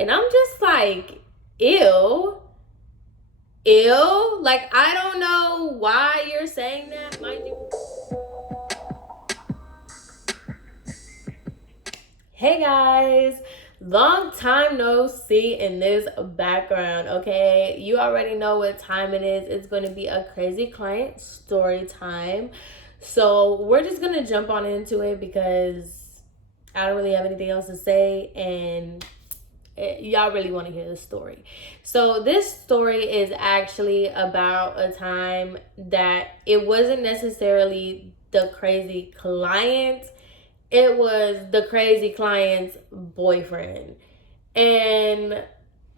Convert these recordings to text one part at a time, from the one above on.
And I'm just like, ew. Ew. Like, I don't know why you're saying that. Mind you. Hey guys, long time no see in this background, okay? You already know what time it is. It's going to be a crazy client story time. So we're just going to jump on into it because I don't really have anything else to say, and y'all really want to hear the story. So this story is actually about a time that it wasn't necessarily the crazy client, it was the crazy client's boyfriend. And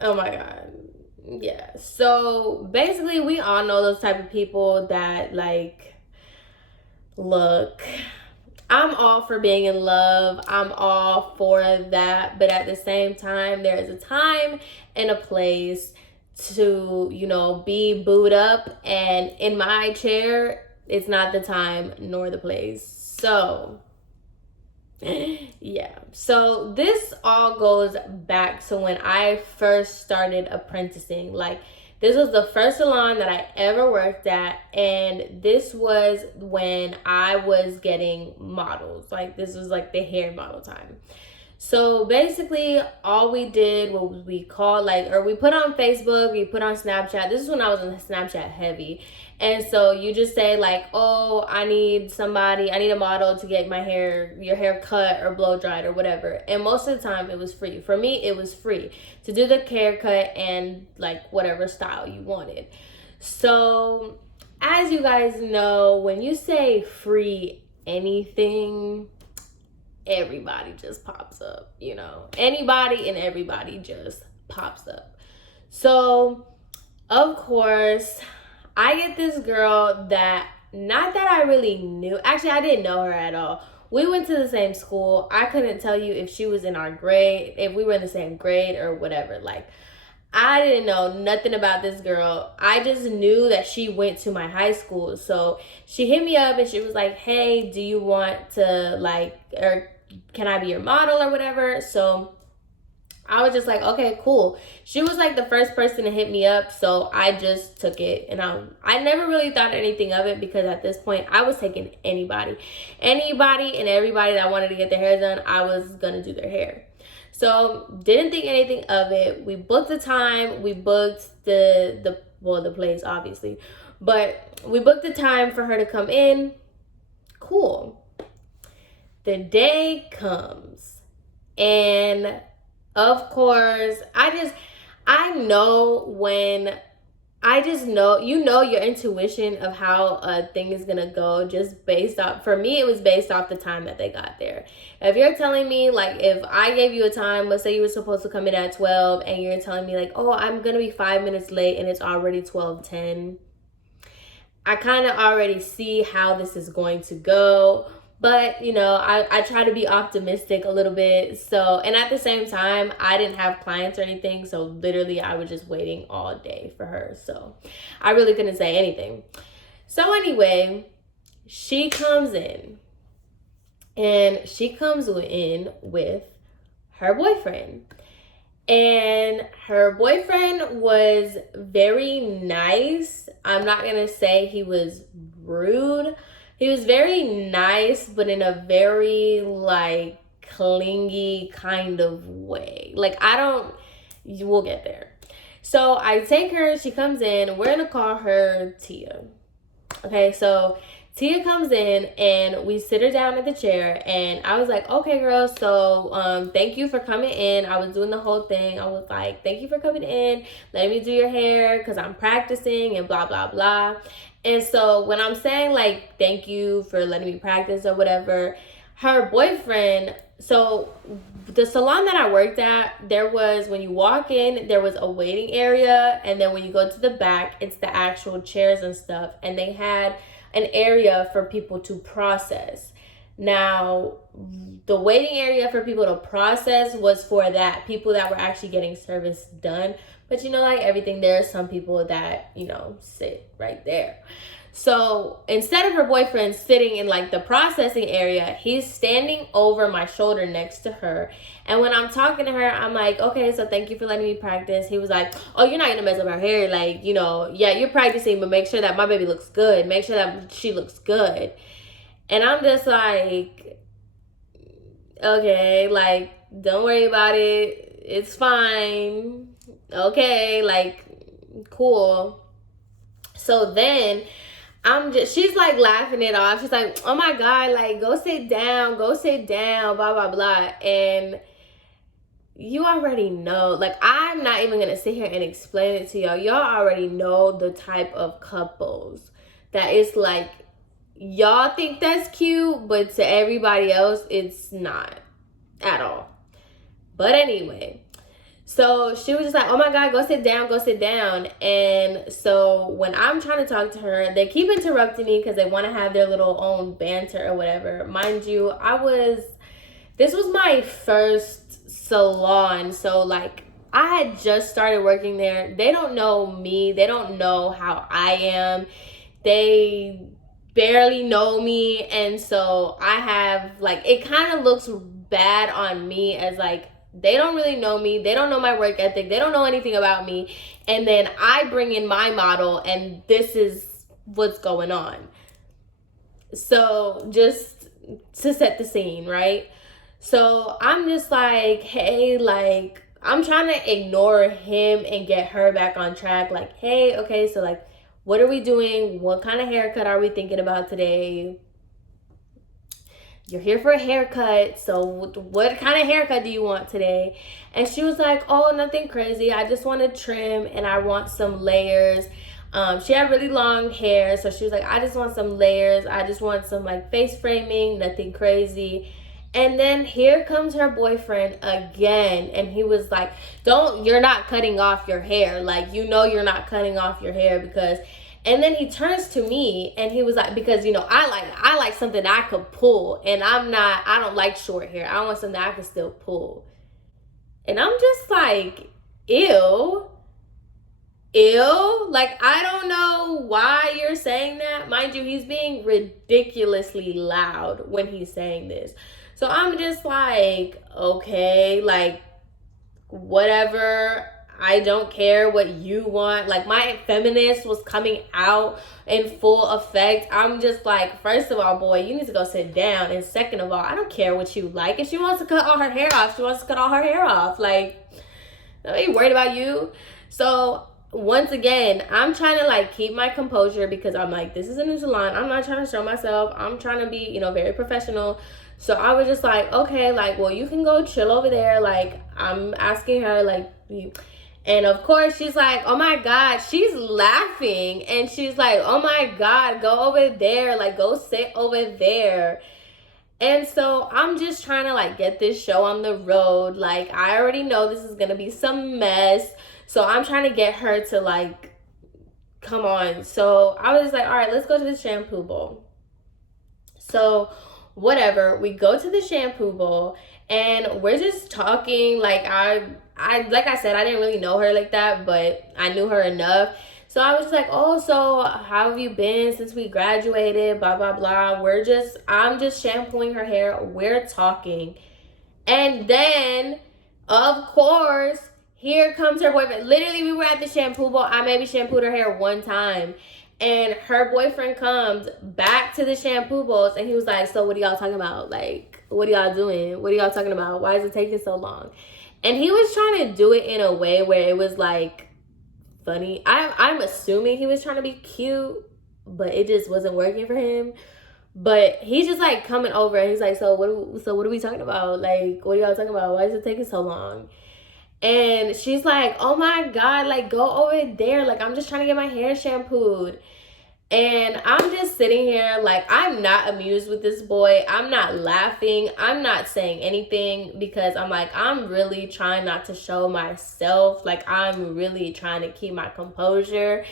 oh my god. Yeah. So basically we all know those type of people that, like, look, I'm all for being in love. I'm all for that. But at the same time, there is a time and a place to, be booed up. And in my chair, it's not the time nor the place. So yeah. So this all goes back to when I first started apprenticing. Like, this was the first salon that I ever worked at, and this was when I was getting models. Like, this was like the hair model time. So basically, all we did was we called, we put on Facebook, we put on Snapchat. This is when I was on Snapchat heavy. And so you just say, like, oh, I need a model to get your hair cut or blow dried or whatever. And most of the time it was free. For me, it was free to do the haircut and like whatever style you wanted. So as you guys know, when you say free anything, everybody just pops up, anybody and everybody just pops up. So of course I get this girl that, not that I really knew, actually I didn't know her at all. We went to the same school. I couldn't tell you if she was in our grade, if we were in the same grade or whatever. Like, I didn't know nothing about this girl. I just knew that she went to my high school. So she hit me up and she was like, hey, do you want to, or can I be your model or whatever? So I was just like, okay, cool. She was like the first person to hit me up, so I just took it. And I never really thought anything of it, because at this point I was taking anybody and everybody that wanted to get their hair done. I was gonna do their hair. So didn't think anything of it. We booked the time. We booked the place, obviously, but we booked the time for her to come in. Cool. The day comes, and of course, I know when, your intuition of how a thing is gonna go, just based off, for me, it was based off the time that they got there. If you're telling me, like, if I gave you a time, let's say you were supposed to come in at 12, and you're telling me, like, oh, I'm gonna be 5 minutes late, and it's already 12:10, I kind of already see how this is going to go. But, I try to be optimistic a little bit. So, and at the same time, I didn't have clients or anything. So literally I was just waiting all day for her. So I really couldn't say anything. So anyway, she comes in, and she comes in with her boyfriend. And her boyfriend was very nice. I'm not going to say he was rude. He was very nice, but in a very, like, clingy kind of way. Like, we'll get there. So I take her, she comes in, we're gonna call her Tia. Okay, so Tia comes in, and we sit her down at the chair, and I was like, okay, girl, so thank you for coming in. I was doing the whole thing. I was like, thank you for coming in. Let me do your hair because I'm practicing and blah, blah, blah. And so when I'm saying, like, thank you for letting me practice or whatever, her boyfriend, so the salon that I worked at, there was, when you walk in, there was a waiting area. And then when you go to the back, it's the actual chairs and stuff. And they had an area for people to process. Now, the waiting area for people to process was for that, people that were actually getting service done. But like everything, there are some people that, sit right there. So instead of her boyfriend sitting in like the processing area, he's standing over my shoulder next to her. And when I'm talking to her, I'm like, okay, so thank you for letting me practice. He was like, oh, you're not gonna mess up her hair. Like, you know, yeah, you're practicing, but make sure that my baby looks good. Make sure that she looks good. And I'm just like, okay, like, don't worry about it. It's fine. Okay, like, cool. So then she's like laughing it off. She's like, oh my God, like, go sit down, blah, blah, blah. And you already know, like, I'm not even gonna sit here and explain it to y'all. Y'all already know the type of couples that it's like, y'all think that's cute, but to everybody else, it's not at all. But anyway, so she was just like, oh my God, go sit down. And so when I'm trying to talk to her, they keep interrupting me because they want to have their little own banter or whatever. Mind you, this was my first salon. So like, I had just started working there. They don't know me. They don't know how I am. They barely know me. And so I have like, it kind of looks bad on me as like, they don't really know me. They don't know my work ethic. They don't know anything about me. And then I bring in my model and this is what's going on. So just to set the scene, right? So I'm just like, hey, like, I'm trying to ignore him and get her back on track. Like, hey, okay, so like, what are we doing? What kind of haircut are we thinking about today? You're here for a haircut, so what kind of haircut do you want today? And she was like, oh, nothing crazy. I just want to trim and I want some layers. She had really long hair, so she was like, I just want some layers. I just want some like face framing, nothing crazy. And then here comes her boyfriend again, and he was like, you're not cutting off your hair. Like, you know you're not cutting off your hair because... And then he turns to me and he was like, because, you know, I like something I could pull, and I don't like short hair. I want something I can still pull. And I'm just like, ew. Like, I don't know why you're saying that. Mind you, he's being ridiculously loud when he's saying this. So I'm just like, okay, like, whatever. I don't care what you want. Like, my feminist was coming out in full effect. I'm just like, first of all, boy, you need to go sit down. And second of all, I don't care what you like. If she wants to cut all her hair off, she wants to cut all her hair off. Like, I ain't worried about you. So once again, I'm trying to like keep my composure because I'm like, this is a new salon. I'm not trying to show myself. I'm trying to be, you know, very professional. So I was just like, okay, like, well, you can go chill over there. Like, I'm asking her, like, and of course she's like, oh my God, she's laughing. And she's like, oh my God, go over there. Like, go sit over there. And so I'm just trying to like get this show on the road. Like, I already know this is going to be some mess. So I'm trying to get her to like, come on. So I was like, all right, let's go to the shampoo bowl. So whatever, we go to the shampoo bowl and we're just talking. Like, like I said, I didn't really know her like that, but I knew her enough. So I was like, oh, so how have you been since we graduated, blah, blah, blah. I'm just shampooing her hair. We're talking. And then, of course, here comes her boyfriend. Literally, we were at the shampoo bowl. I maybe shampooed her hair one time. And her boyfriend comes back to the shampoo bowls and he was like, so what are y'all talking about? Like, what are y'all doing? What are y'all talking about? Why is it taking so long? And he was trying to do it in a way where it was like funny. I'm assuming he was trying to be cute, but it just wasn't working for him. But he's just like coming over and he's like, so what are we talking about? Like, what are y'all talking about? Why is it taking so long? And she's like, oh my God, like, go over there. Like, I'm just trying to get my hair shampooed. And I'm just sitting here like, I'm not amused with this boy. I'm not laughing. I'm not saying anything because I'm like, I'm really trying not to show myself. Like, I'm really trying to keep my composure.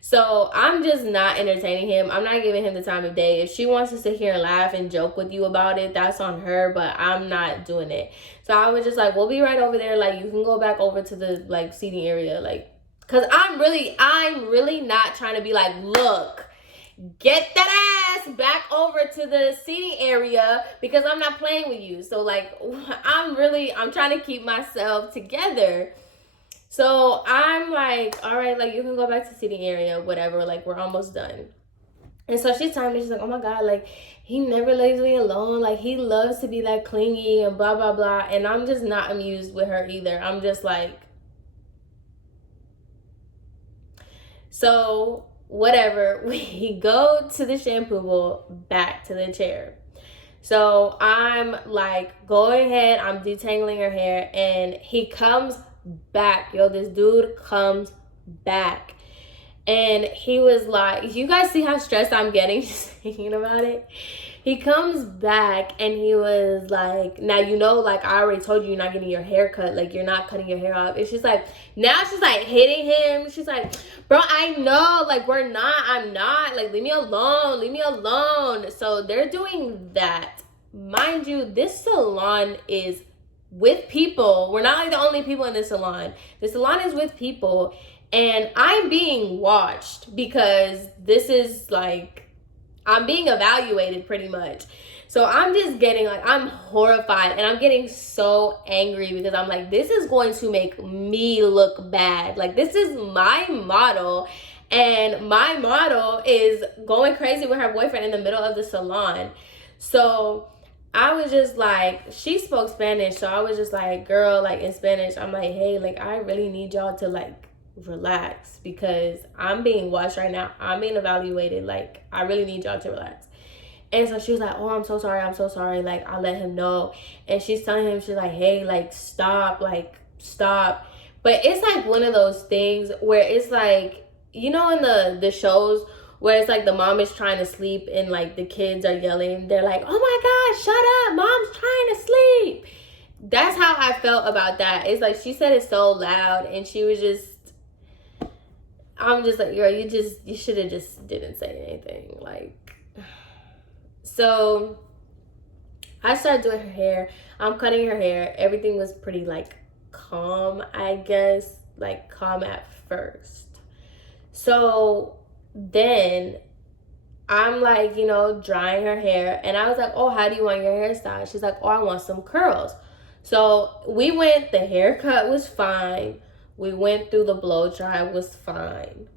So I'm just not entertaining him. I'm not giving him the time of day. If she wants to sit here and laugh and joke with you about it, that's on her, but I'm not doing it. So I was just like, we'll be right over there. Like, you can go back over to the like seating area. Like, cause I'm really not trying to be like, look, get that ass back over to the seating area because I'm not playing with you. So like, I'm trying to keep myself together. So I'm like, all right, like you can go back to seating area, whatever, like we're almost done. And so she's telling me, she's like, oh my God, like he never leaves me alone. Like he loves to be like clingy and blah, blah, blah. And I'm just not amused with her either. I'm just like, so whatever. We go to the shampoo bowl, back to the chair. So I'm like, go ahead, I'm detangling her hair. And he comes back. Yo, this dude comes back. And he was like, you guys see how stressed I'm getting just thinking about it? He comes back and he was like, now you know, like I already told you, you're not getting your hair cut. Like you're not cutting your hair off. And she's like, now she's like hitting him. She's like, bro, I know, like I'm not. Like leave me alone, leave me alone. So they're doing that. Mind you, this salon is with people. We're not like the only people in this salon. The salon is with people. And I'm being watched because this is like, I'm being evaluated pretty much. So I'm just getting like, I'm horrified and I'm getting so angry because I'm like, this is going to make me look bad. Like this is my model and my model is going crazy with her boyfriend in the middle of the salon. So I was just like, she spoke Spanish. So I was just like, girl, like in Spanish, I'm like, hey, like I really need y'all to like relax because I'm being watched right now. I'm being evaluated. Like I really need y'all to relax. And so she was like, oh, I'm so sorry. Like I'll let him know. And she's telling him, she's like, hey, like stop. But it's like one of those things where it's like, you know, in the shows where it's like the mom is trying to sleep and like the kids are yelling, they're like, oh my God, shut up, mom's trying to sleep. That's how I felt about that. It's like she said it so loud and she was just, I'm just like, girl, you should have just didn't say anything. Like, so I started doing her hair. I'm cutting her hair. Everything was pretty like calm, I guess, like calm at first. So then I'm like, you know, drying her hair. And I was like, oh, how do you want your hairstyle? She's like, oh, I want some curls. So we went, the haircut was fine. We went through the blow dry, was fine.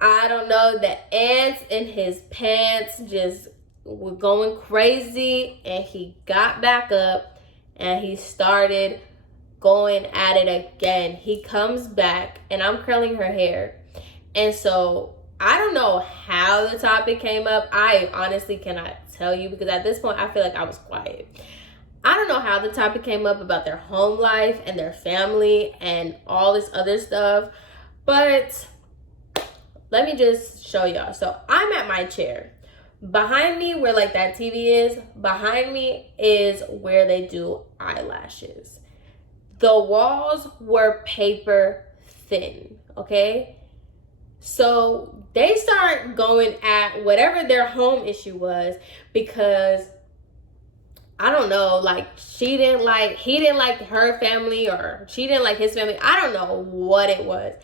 I don't know, the ants in his pants just were going crazy and he got back up and he started going at it again. He comes back and I'm curling her hair. And so I don't know how the topic came up. I honestly cannot tell you because at this point I feel like I was quiet. I don't know how the topic came up about their home life and their family and all this other stuff, but let me just show y'all. So I'm at my chair. Behind me, where like that TV is, behind me is where they do eyelashes. The walls were paper thin, okay? So they start going at whatever their home issue was because I don't know, like he didn't like her family or she didn't like his family. I don't know what it was.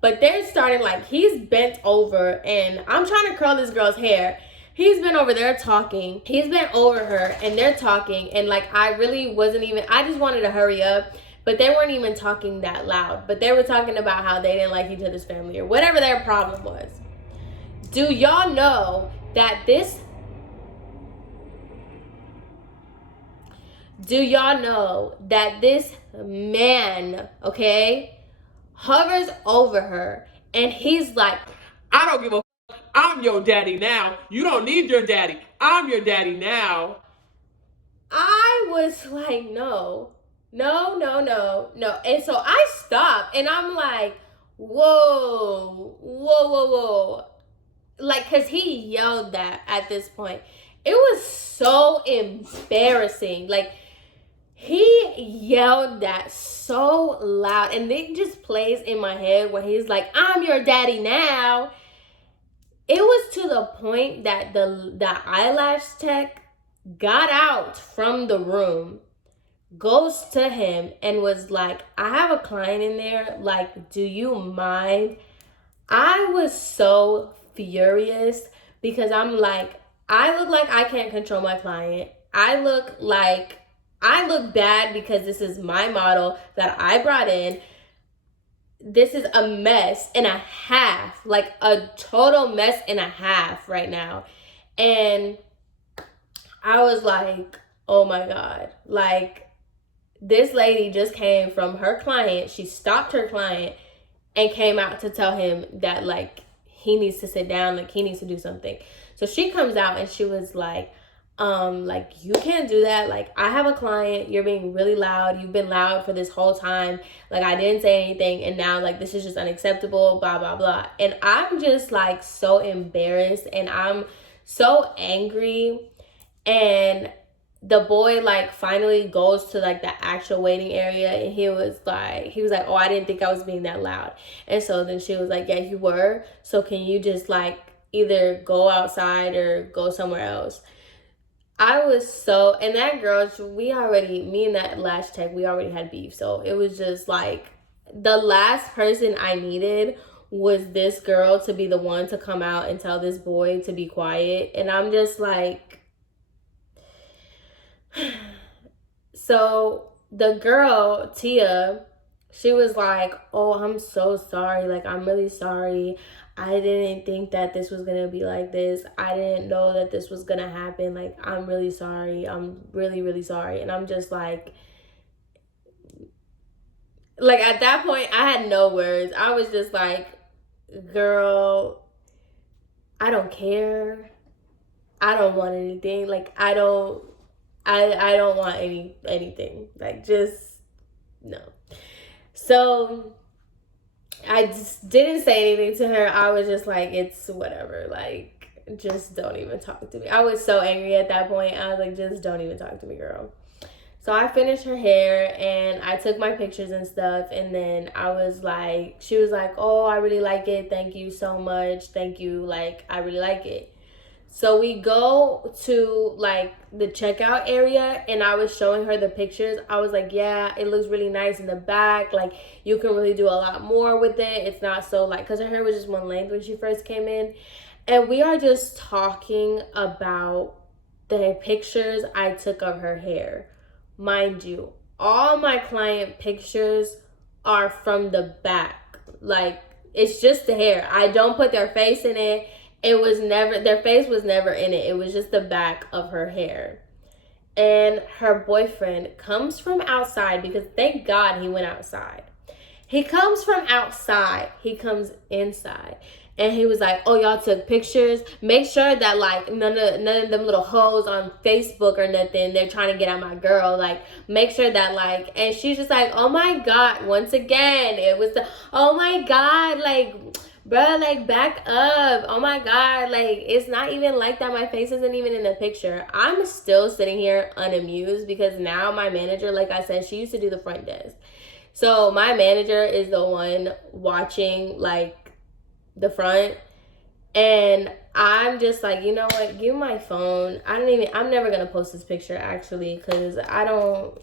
But they're starting like he's bent over and I'm trying to curl this girl's hair. He's been over there talking. He's been over her and they're talking. And like I really wasn't even, I just wanted to hurry up. But they weren't even talking that loud. But they were talking about how they didn't like each other's family or whatever their problem was. Do y'all know that this man, okay, hovers over her and he's like, I don't give a f- I'm your daddy now. You don't need your daddy. I'm your daddy now. I was like, no. And so I stopped and I'm like, whoa. Like, cause he yelled that at this point. It was so embarrassing. Like, he yelled that so loud and it just plays in my head when he's like, I'm your daddy now. It was to the point that the eyelash tech got out from the room, goes to him and was like, I have a client in there. Like, do you mind I was so furious because I'm like, I look like I can't control my client. I look bad because this is my model that I brought in. This is a mess and a half, like a total mess and a half right now. And I was like, oh my God. Like, this lady just came from her client. She stopped her client and came out to tell him that, like, he needs to sit down, like, he needs to do something. So she comes out and she was like, you can't do that. Like, I have a client. You're being really loud. You've been loud for this whole time. Like, I didn't say anything. And now, like, this is just unacceptable, blah, blah, blah. And I'm just, like, so embarrassed. And I'm so angry. And the boy, like, finally goes to, like, the actual waiting area. And he was like, oh, I didn't think I was being that loud. And so then she was like, yeah, you were. So can you just, like, either go outside or go somewhere else? I was so, and that girl, me and that lash tech, we already had beef. So it was just like, the last person I needed was this girl to be the one to come out and tell this boy to be quiet. And I'm just like, so the girl, Tia, she was like, oh, I'm so sorry. Like, I'm really sorry. I didn't think that this was going to be like this. I didn't know that this was going to happen. Like, I'm really sorry. I'm really, really sorry. And I'm just like at that point, I had no words. I was just like, girl, I don't care. I don't want anything. Like, I don't want anything. Like, just no. So I just didn't say anything to her. I was just like, it's whatever. Like, just don't even talk to me. I was so angry at that point. I was like, just don't even talk to me, girl. So I finished her hair and I took my pictures and stuff. And then I was like, she was like, oh, I really like it. Thank you so much. Thank you. Like, I really like it. So we go to, like, the checkout area and I was showing her the pictures. I was like, yeah, it looks really nice in the back. Like, you can really do a lot more with it. It's not so, like, because her hair was just one length when she first came in. And we are just talking about the pictures I took of her hair. Mind you, all my client pictures are from the back. Like, it's just the hair. I don't put their face in it. Their face was never in it. It was just the back of her hair. And her boyfriend comes from outside, because thank God he went outside. He comes from outside. He comes inside. And he was like, oh, y'all took pictures. Make sure that, like, none of them little hoes on Facebook or nothing, they're trying to get at my girl. Like, make sure that, like, and she's just like, oh my God, once again, it was oh my God, like, bro, like, back up. Oh my God, like, it's not even like that. My face isn't even in the picture. I'm still sitting here unamused because now my manager, like I said, she used to do the front desk. So my manager is the one watching, like, the front. And I'm just like, you know what? Give me my phone. I'm never going to post this picture, actually, because I don't.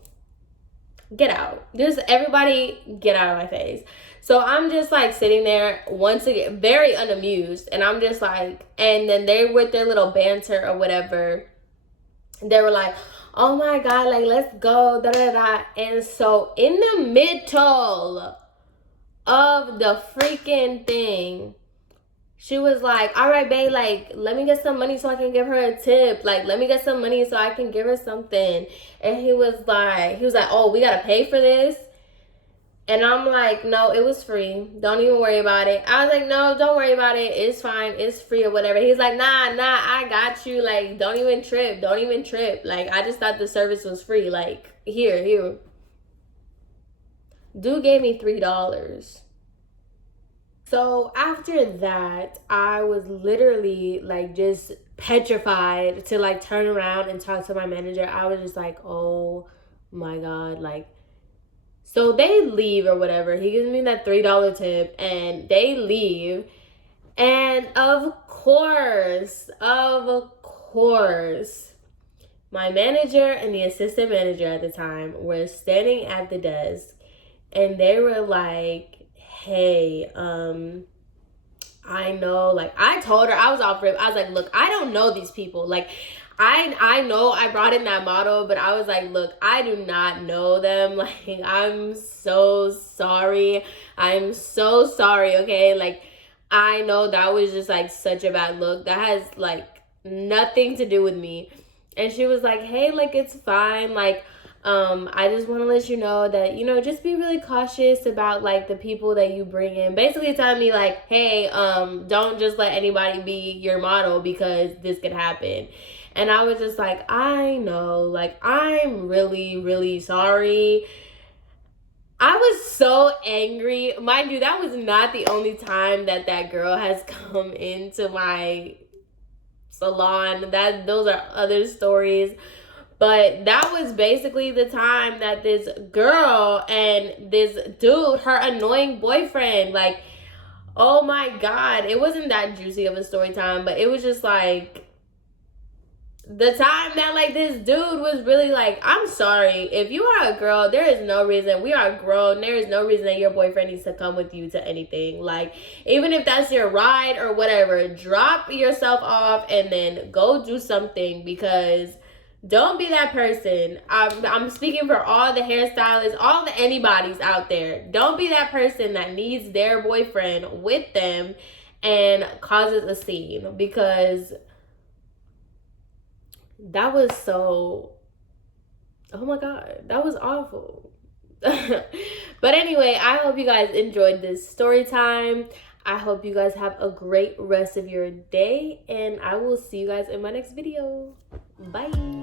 Get out. Just everybody get out of my face. So I'm just like sitting there once again, very unamused. And I'm just like, and then they with their little banter or whatever, they were like, oh my God, like, let's go, da da da. And so in the middle of the freaking thing, she was like, all right, babe, like, let me get some money so I can give her a tip. Like, let me get some money so I can give her something. And he was like, oh, we got to pay for this? And I'm like, no, it was free. Don't even worry about it. I was like, no, don't worry about it. It's fine. It's free or whatever. He's like, nah, I got you. Like, don't even trip. Don't even trip. Like, I just thought the service was free. Like, here. Dude gave me $3. So after that, I was literally like just petrified to like turn around and talk to my manager. I was just like, oh my God. Like, so they leave or whatever. He gives me that $3 tip and they leave. And of course, my manager and the assistant manager at the time were standing at the desk and they were like, hey, I know, like, I told her, I was off rip. I was like, look, I don't know these people. Like, I know I brought in that model, but I was like, look, I do not know them. Like, I'm so sorry. I'm so sorry, okay? Like, I know that was just like such a bad look. That has like nothing to do with me. And she was like, hey, like, it's fine. Like, I just want to let you know that, you know, just be really cautious about like the people that you bring in. Basically telling me like, hey, don't just let anybody be your model because this could happen. And I was just like, I know, like, I'm really, really sorry. I was so angry. Mind you, that was not the only time that that girl has come into my salon. That those are other stories. But that was basically the time that this girl and this dude, her annoying boyfriend, like, oh my God, it wasn't that juicy of a story time, but it was just like the time that like this dude was really like, I'm sorry, if you are a girl, there is no reason, we are grown, there is no reason that your boyfriend needs to come with you to anything. Like, even if that's your ride or whatever, drop yourself off and then go do something, because don't be that person. I'm speaking for all the hairstylists, all the anybody's out there. Don't be that person that needs their boyfriend with them and causes a scene, because that was so, oh my God, that was awful. But anyway, I hope you guys enjoyed this story time. I hope you guys have a great rest of your day, and I will see you guys in my next video. Bye.